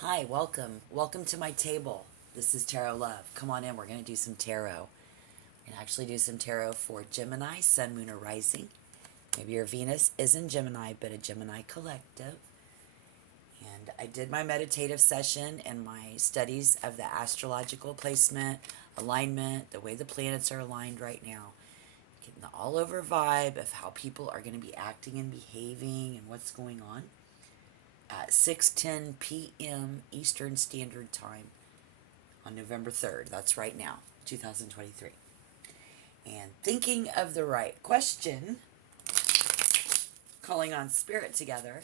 Hi, welcome. Welcome to my table. This is Tarot Love. Come on in. We're going to do some tarot. And actually do some tarot for Gemini, Sun, Moon, or Rising. Maybe your Venus is in Gemini, but a Gemini collective. And I did my meditative session and my studies of the astrological placement, alignment, the way the planets are aligned right now. Getting the all over vibe of how people are going to be acting and behaving and what's going on at 6:10 p.m. Eastern Standard Time on November 3rd. That's right now, 2023. And thinking of the right question, calling on spirit together.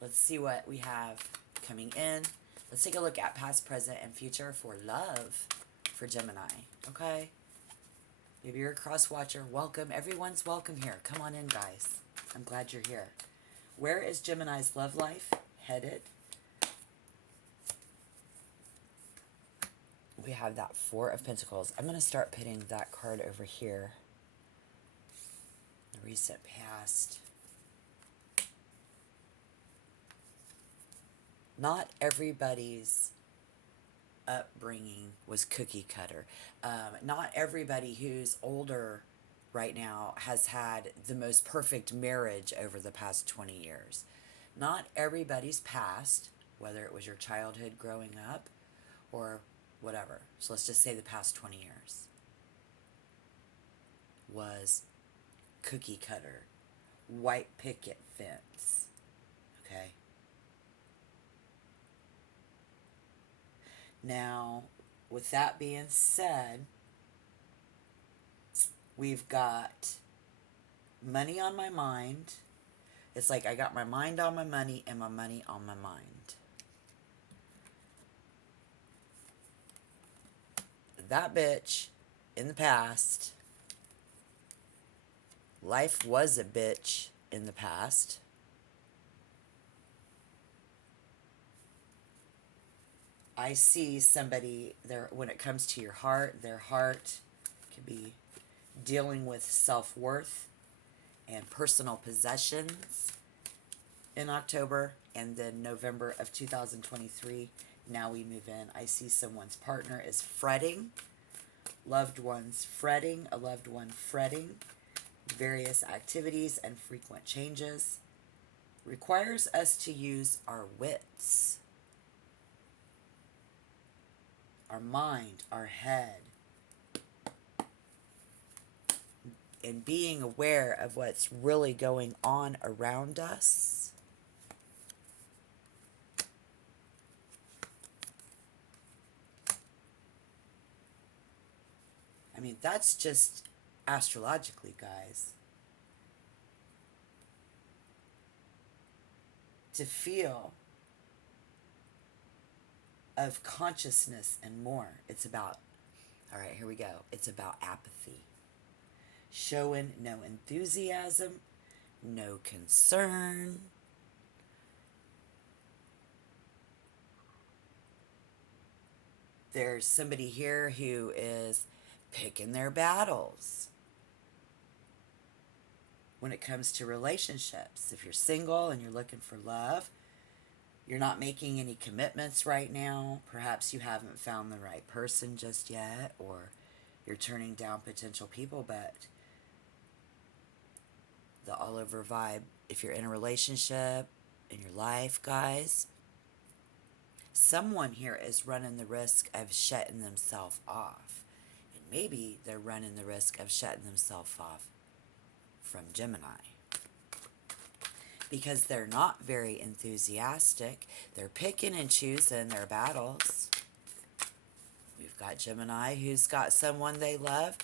Let's see what we have coming in. Let's take a look at past, present, and future for love for Gemini. Okay? Maybe you're a cross watcher. Welcome. Everyone's welcome here. Come on in, guys. I'm glad you're here. Where is Gemini's love life headed? We have that Four of Pentacles. I'm going to start putting that card over here. The recent past. Not everybody's upbringing was cookie cutter. Not everybody who's older right now has had the most perfect marriage over the past 20 years. Not everybody's past, whether it was your childhood growing up or whatever, so let's just say the past 20 years, was cookie cutter, white picket fence, okay? Now, with that being said, we've got money on my mind. It's like I got my mind on my money and my money on my mind. That bitch in the past, life was a bitch in the past. I see somebody there when it comes to your heart, their heart could be dealing with self-worth and personal possessions in October, and then November of 2023. Now we move in. I see someone's partner is fretting, loved ones fretting, a loved one fretting, various activities and frequent changes. Requires us to use our wits, our mind, our head, and being aware of what's really going on around us. I mean, that's just astrologically, guys. To feel of consciousness and more. It's about, all right, here we go. It's about apathy. Showing no enthusiasm, no concern. There's somebody here who is picking their battles when it comes to relationships. If you're single and you're looking for love, you're not making any commitments right now. Perhaps you haven't found the right person just yet, or you're turning down potential people, but the all over vibe, if you're in a relationship in your life, guys, someone here is running the risk of shutting themselves off. And maybe they're running the risk of shutting themselves off from Gemini, because they're not very enthusiastic. They're picking and choosing their battles. We've got Gemini who's got someone they love,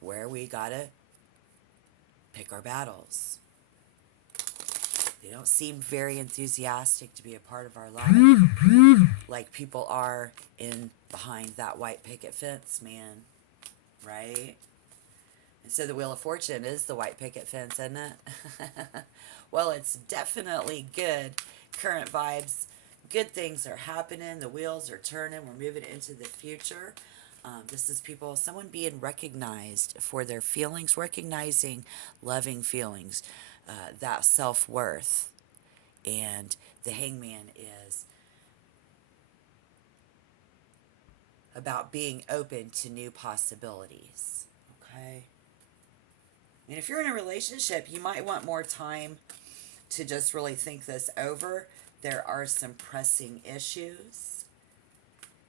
where we gotta pick our battles. They don't seem very enthusiastic to be a part of our life, like people are in behind that white picket fence, man. Right? And so the Wheel of Fortune is the white picket fence, isn't it? Well, it's definitely good. Current vibes. Good things are happening. The wheels are turning. We're moving into the future. This is people, someone being recognized for their feelings, recognizing loving feelings, that self-worth. And the Hangman is about being open to new possibilities. Okay? And if you're in a relationship, you might want more time to just really think this over. There are some pressing issues.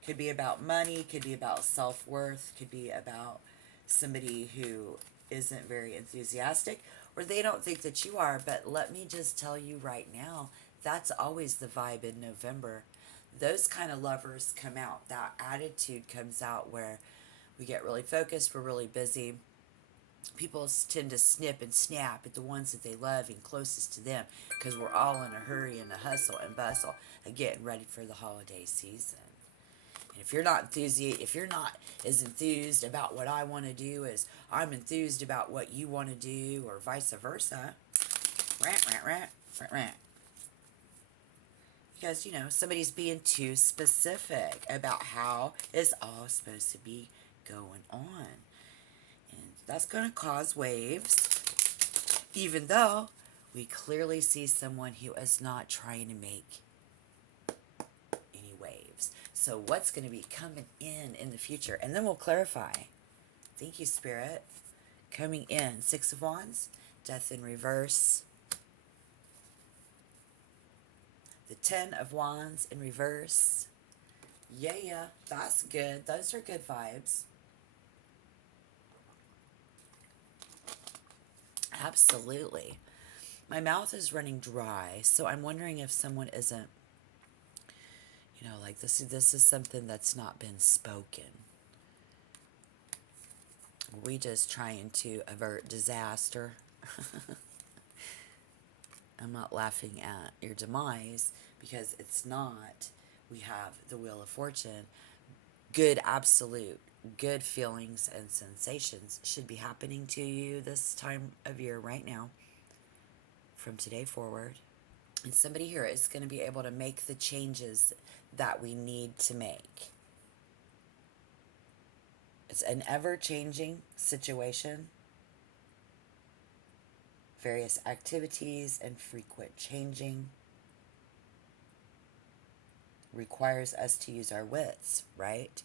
Could be about money, could be about self-worth, could be about somebody who isn't very enthusiastic, or they don't think that you are. But let me just tell you right now, that's always the vibe in November. Those kind of lovers come out. That attitude comes out where we get really focused, we're really busy. People tend to snip and snap at the ones that they love and closest to them, because we're all in a hurry and a hustle and bustle and getting ready for the holiday season. And if you're not as enthused about what I want to do as I'm enthused about what you want to do, or vice versa, rant, rant, rant, rant, rant. Because, somebody's being too specific about how it's all supposed to be going on. And that's going to cause waves, even though we clearly see someone who is not trying to make any waves. So what's going to be coming in the future? And then we'll clarify. Thank you, Spirit. Coming in, Six of Wands, Death in reverse. The Ten of Wands in reverse. Yeah, that's good. Those are good vibes. Absolutely. My mouth is running dry, so I'm wondering if someone isn't, like this is something that's not been spoken. We just trying to avert disaster. I'm not laughing at your demise, because it's not. We have the Wheel of Fortune. Good, absolute, good feelings and sensations should be happening to you this time of year right now, from today forward. And somebody here is going to be able to make the changes that we need to make. It's an ever-changing situation. Various activities and frequent changing requires us to use our wits, right?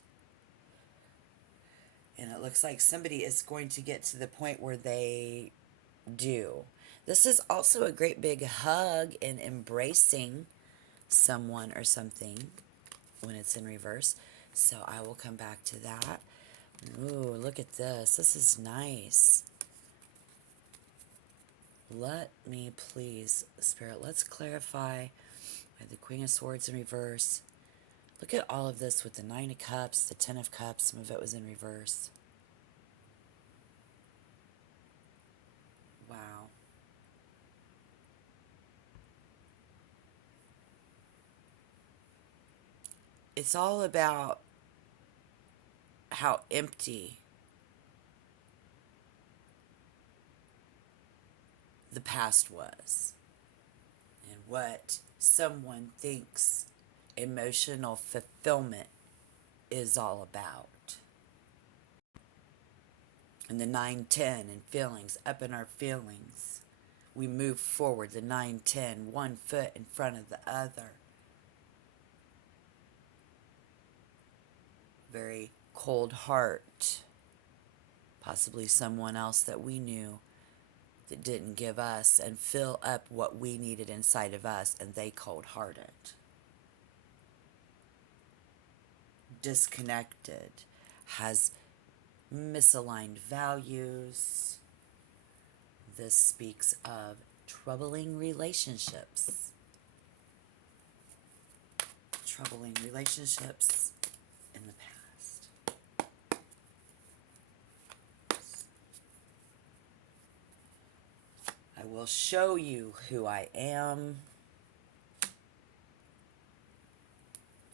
And it looks like somebody is going to get to the point where they do. This is also a great big hug and embracing someone or something when it's in reverse. So I will come back to that. Ooh, look at this. This is nice. Let me please, Spirit, let's clarify. We have the Queen of Swords in reverse. Look at all of this with the Nine of Cups, the Ten of Cups. Some of it was in reverse. Wow. It's all about how empty the past was, and what someone thinks emotional fulfillment is all about. And the 9-10 and feelings, up in our feelings. We move forward, the 9-10, one foot in front of the other. Very cold heart. Possibly someone else that we knew that didn't give us and fill up what we needed inside of us, and they cold-hearted. Disconnected. Has misaligned values. This speaks of troubling relationships. Troubling relationships in the past. I will show you who I am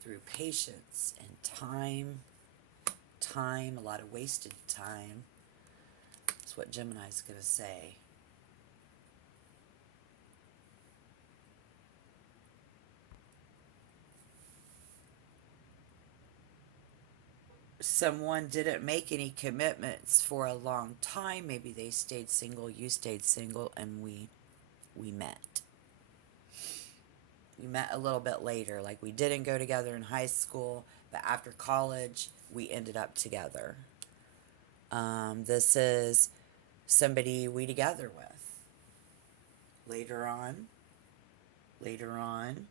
through patience and time. A lot of wasted time. That's what Gemini's going to say. Someone didn't make any commitments for a long time. Maybe they stayed single, you stayed single, and we met. met a little bit later. Like we didn't go together in high school, but after college, we ended up together. This is somebody we together with. Later on, later on,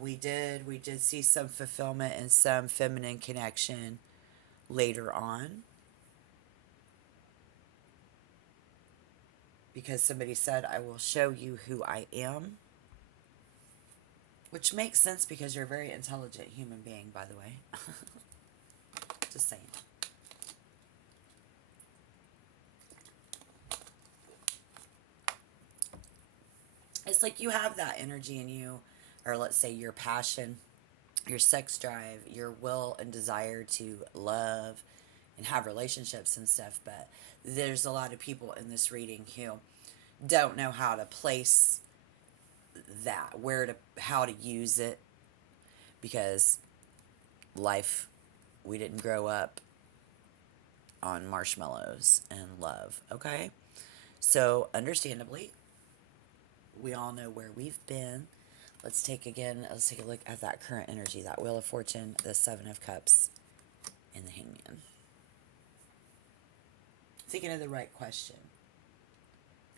we did see some fulfillment and some feminine connection later on, because somebody said, I will show you who I am, which makes sense because you're a very intelligent human being, by the way. Just saying. It's like you have that energy in you, or let's say your passion, your sex drive, your will and desire to love and have relationships and stuff. But there's a lot of people in this reading who don't know how to place that, how to use it, because life, we didn't grow up on marshmallows and love, okay? So, understandably, we all know where we've been. Let's take a look at that current energy, that Wheel of Fortune, the Seven of Cups, and the Hangman. Thinking of the right question.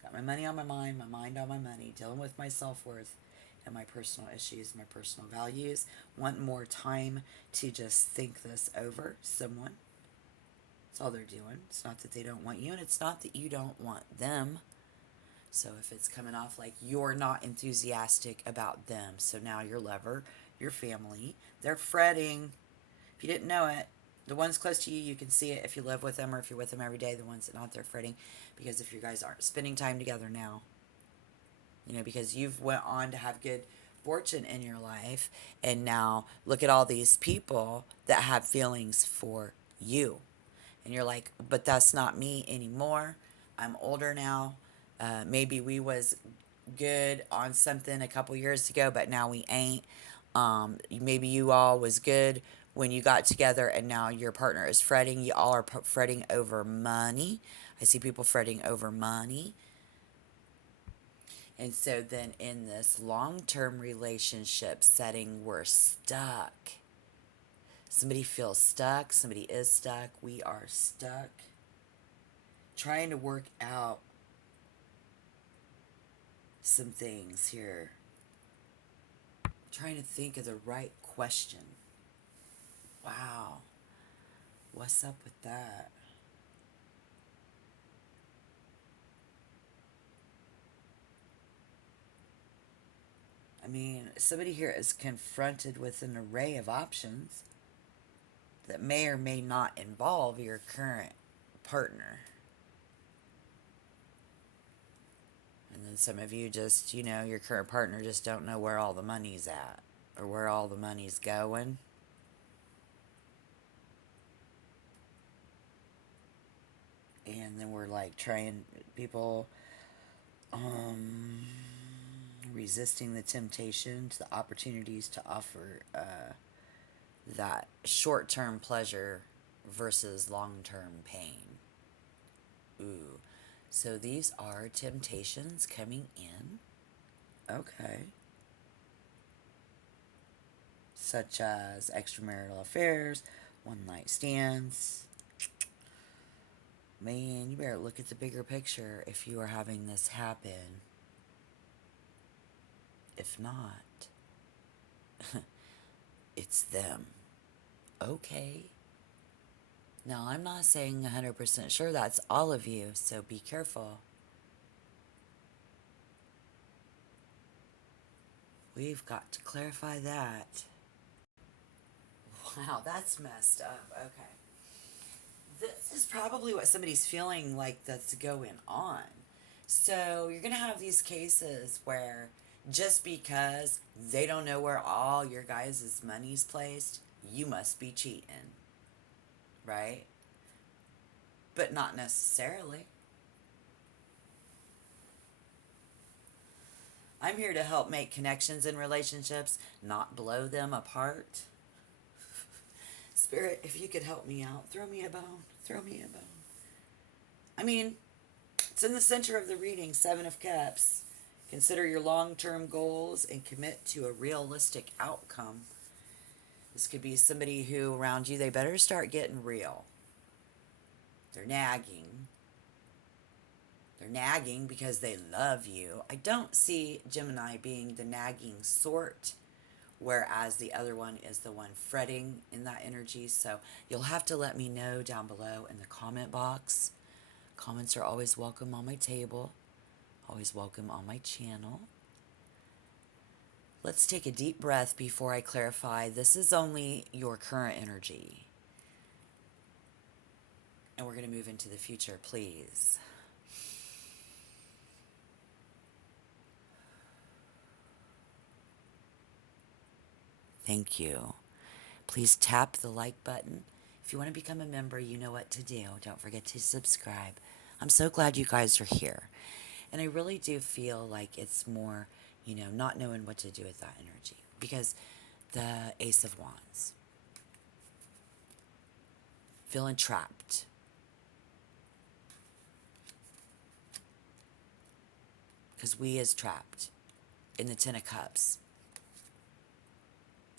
Got my money on my mind on my money, dealing with my self-worth and my personal issues, my personal values. Want more time to just think this over, someone. That's all they're doing. It's not that they don't want you, and it's not that you don't want them. So if it's coming off like you're not enthusiastic about them, so now your lover, your family, they're fretting. If you didn't know it, the ones close to you, you can see it if you live with them or if you're with them every day. The ones that not, they're fretting because if you guys aren't spending time together now, because you've went on to have good fortune in your life, and now look at all these people that have feelings for you, and you're like, but that's not me anymore. I'm older now. Maybe we was good on something a couple years ago, but now we ain't. Maybe you all was good when you got together, and now your partner is fretting. You all are fretting over money. I see people fretting over money. And so then in this long-term relationship setting, we're stuck. Somebody feels stuck. Somebody is stuck. We are stuck. Trying to work out some things here. Trying to think of the right question. Wow. What's up with that? I mean, somebody here is confronted with an array of options that may or may not involve your current partner. And then some of you just, your current partner just don't know where all the money's at or where all the money's going. And then we're like people resisting the temptation to the opportunities to offer that short-term pleasure versus long-term pain. Ooh. So these are temptations coming in. Okay. Such as extramarital affairs, one-night stands. Man, you better look at the bigger picture if you are having this happen. If not, it's them. Okay. Now, I'm not saying 100% sure that's all of you, so be careful. We've got to clarify that. Wow, that's messed up. Okay. This is probably what somebody's feeling like that's going on. So you're going to have these cases where just because they don't know where all your guys' money's placed, you must be cheating. Right? But not necessarily. I'm here to help make connections in relationships, not blow them apart. Spirit, if you could help me out, throw me a bone. Throw me a bone. I mean, it's in the center of the reading, Seven of Cups. Consider your long-term goals and commit to a realistic outcome. This could be somebody who around you, they better start getting real. They're nagging. They're nagging because they love you. I don't see Gemini being the nagging sort, whereas the other one is the one fretting in that energy. So you'll have to let me know down below in the comment box. Comments are always welcome on my table, always welcome on my channel. Let's take a deep breath before I clarify. This is only your current energy. And we're going to move into the future, please. Thank you. Please tap the like button. If you want to become a member, you know what to do. Don't forget to subscribe. I'm so glad you guys are here. And I really do feel like it's more, not knowing what to do with that energy. Because the Ace of Wands. Feeling trapped. Because we is trapped in the Ten of Cups.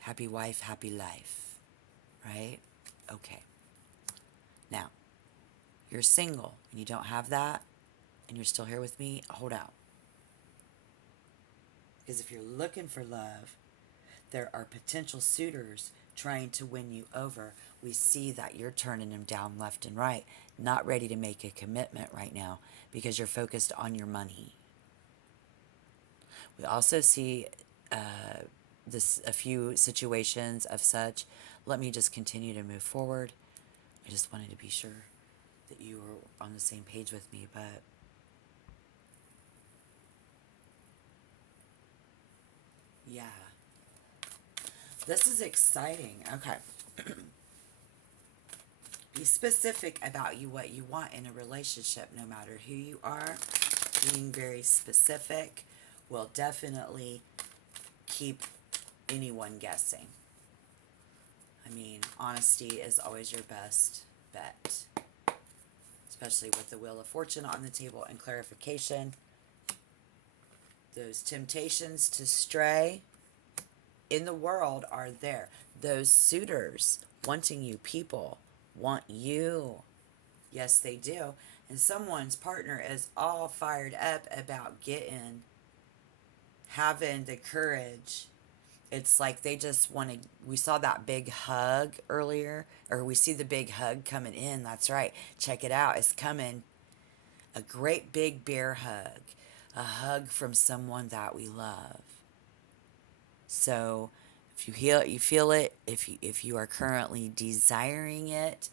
Happy wife, happy life. Right? Okay. Now, you're single and you don't have that and you're still here with me, hold out. Because if you're looking for love, there are potential suitors trying to win you over. We see that you're turning them down left and right, not ready to make a commitment right now because you're focused on your money. We also see a few situations of such. Let me just continue to move forward. I just wanted to be sure that you were on the same page with me, but yeah. This is exciting. Okay. Be specific about what you want in a relationship, no matter who you are. Being very specific will definitely keep anyone guessing. I mean, honesty is always your best bet. Especially with the Wheel of Fortune on the table and clarification. Those temptations to stray in the world are there. Those suitors wanting you, people want you. Yes, they do. And someone's partner is all fired up about having the courage. It's like they just want to. We saw that big hug earlier, or we see the big hug coming in. That's right. Check it out. It's coming. A great big bear hug. A hug from someone that we love. So if you feel it, if you are currently desiring it,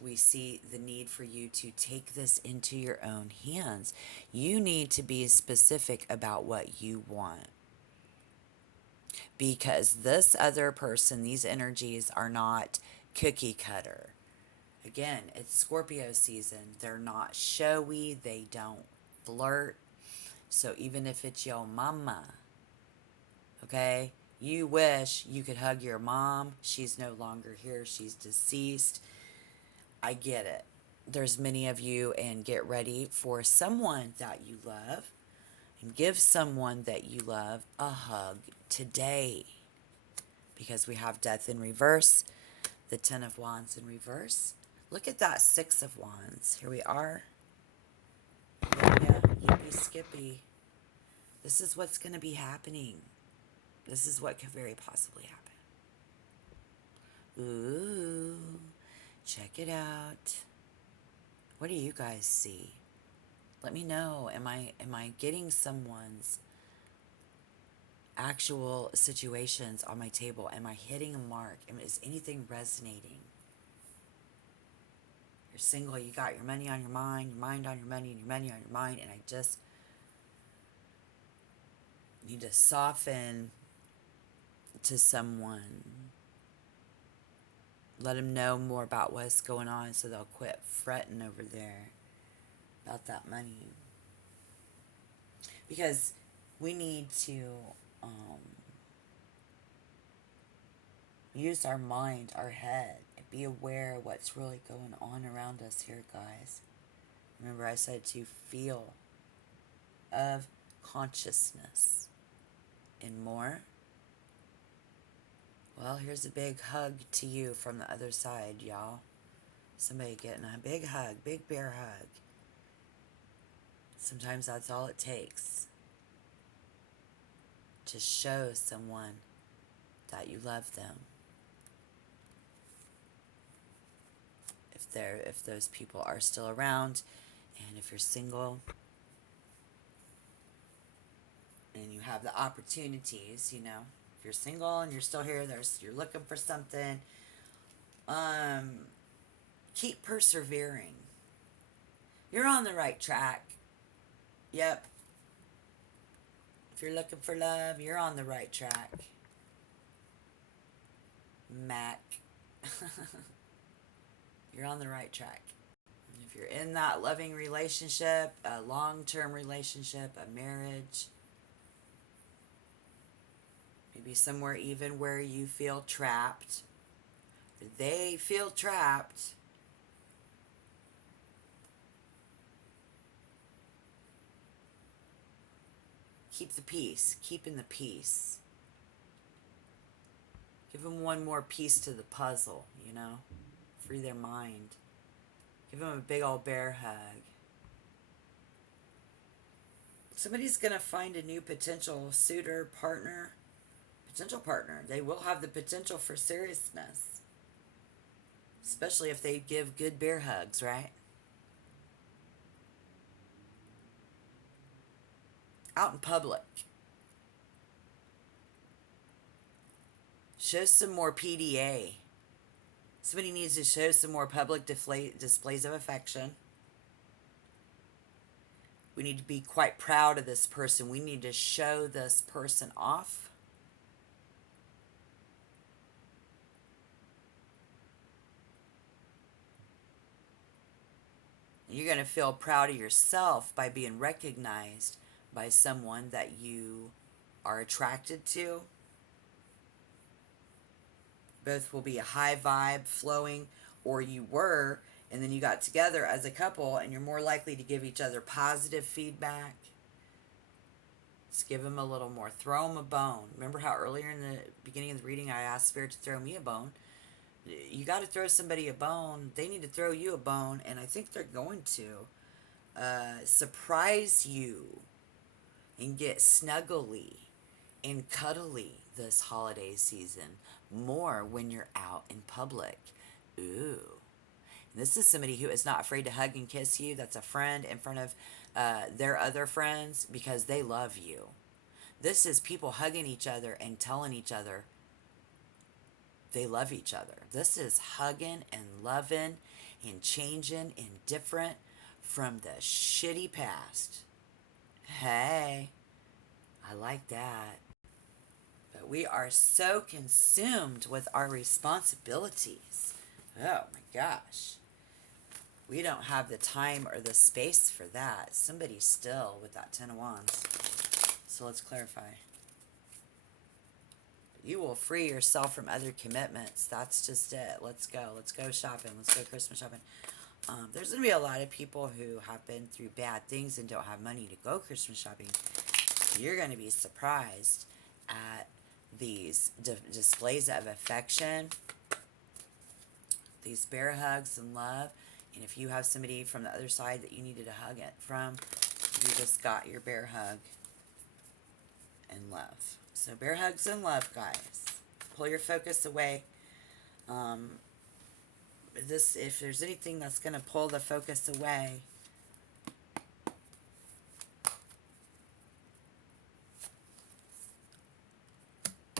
we see the need for you to take this into your own hands. You need to be specific about what you want. Because this other person, these energies are not cookie cutter. Again, it's Scorpio season. They're not showy. They don't flirt. So even if it's your mama, okay, you wish you could hug your mom. She's no longer here. She's deceased. I get it. There's many of you, and get ready for someone that you love and give someone that you love a hug today, because we have Death in reverse, the Ten of Wands in reverse. Look at that Six of Wands. Here we are. Yeah, yippee skippy. This is what's going to be happening. This is what could very possibly happen. Ooh, check it out. What do you guys see? Let me know. Am I getting someone's actual situations on my table? Am I hitting a mark? Is anything resonating? You're single, you got your money on your mind on your money, and your money on your mind, and I just need to soften to someone. Let them know more about what's going on so they'll quit fretting over there about that money. Because we need to use our mind, our head, and be aware of what's really going on around us here, guys. Remember I said to feel, of consciousness, and more. Well, here's a big hug to you from the other side, y'all. Somebody getting a big hug, big bear hug. Sometimes that's all it takes to show someone that you love them. If those people are still around, and if you're single and you have the opportunities, you know, if you're single and you're still here, you're looking for something, keep persevering. You're on the right track. Yep. If you're looking for love, you're on the right track. Mac. You're on the right track. And if you're in that loving relationship, a long-term relationship, a marriage, maybe somewhere even where you feel trapped, or they feel trapped, keep the peace, keeping the peace. Give them one more piece to the puzzle, you know? Free their mind. Give them a big old bear hug. Somebody's going to find a new potential suitor, partner, potential partner. They will have the potential for seriousness. Especially if they give good bear hugs, right? Out in public. Show some more PDA. Somebody needs to show some more public displays of affection. We need to be quite proud of this person. We need to show this person off. You're going to feel proud of yourself by being recognized by someone that you are attracted to. Both will be a high vibe flowing, or you were, and then you got together as a couple, and you're more likely to give each other positive feedback. Just give them a little more. Throw them a bone. Remember how earlier in the beginning of the reading I asked Spirit to throw me a bone? You got to throw somebody a bone. They need to throw you a bone, and I think they're going to surprise you and get snuggly and cuddly this holiday season more when you're out in public. Ooh. And this is somebody who is not afraid to hug and kiss you. That's a friend in front of their other friends because they love you. This is people hugging each other and telling each other they love each other. This is hugging and loving and changing and different from the shitty past. Hey, I like that. But we are so consumed with our responsibilities. Oh my gosh. We don't have the time or the space for that. Somebody's still with that 10 of Wands. So let's clarify. You will free yourself from other commitments. That's just it. Let's go. Let's go shopping. Let's go Christmas shopping. There's going to be a lot of people who have been through bad things and don't have money to go Christmas shopping. You're going to be surprised at these displays of affection, these bear hugs and love. And if you have somebody from the other side that you needed a hug from, you just got your bear hug and love. So bear hugs and love, guys. Pull your focus away. If there's anything that's going to pull the focus away,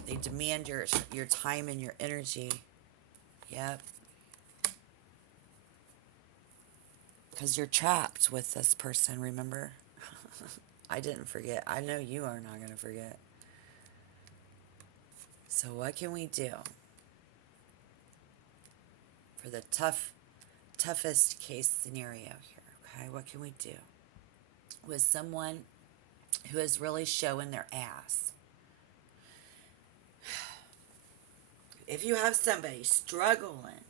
they demand your time and your energy. Yep. Because you're trapped with this person, remember? I didn't forget. I know you are not going to forget. So what can we do for the toughest case scenario here? Okay, what can we do with someone who is really showing their ass? If you have somebody struggling,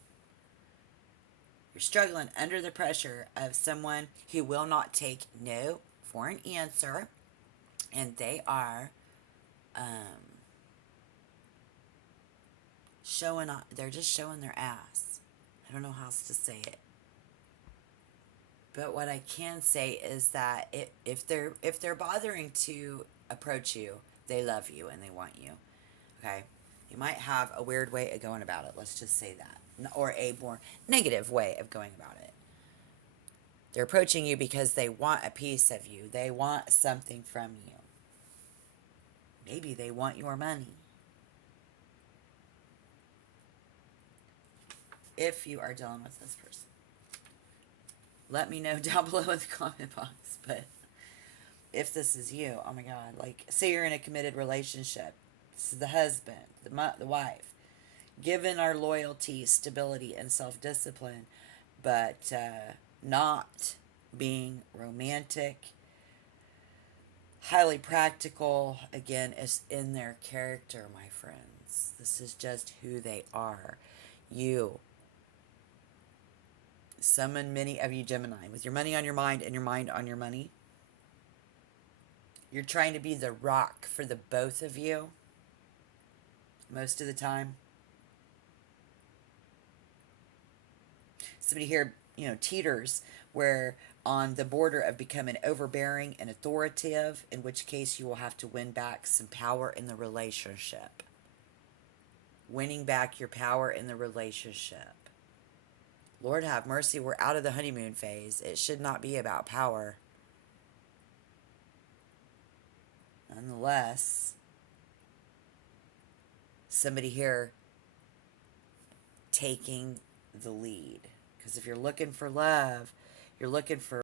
you're struggling under the pressure of someone who will not take no for an answer, And they are um, they're just showing their ass. I don't know how else to say it. But what I can say is that if they're bothering to approach you, they love you and they want you. Okay? You might have a weird way of going about it. Let's just say that. Or a more negative way of going about it. They're approaching you because they want a piece of you. They want something from you. Maybe they want your money. If you are dealing with this person, let me know down below in the comment box. But if this is you, oh my God, like say you're in a committed relationship, this is the husband, the wife, given our loyalty, stability, and self discipline, but not being romantic, highly practical, again, is in their character, my friends. This is just who they are. You summon many of you Gemini with your money on your mind and your mind on your money. You're trying to be the rock for the both of you most of the time. Somebody here, teeters where on the border of becoming overbearing and authoritative, in which case you will have to win back some power in the relationship. Winning back your power in the relationship. Lord have mercy, we're out of the honeymoon phase. It should not be about power. Nonetheless, somebody here taking the lead. Because if you're looking for love, you're looking for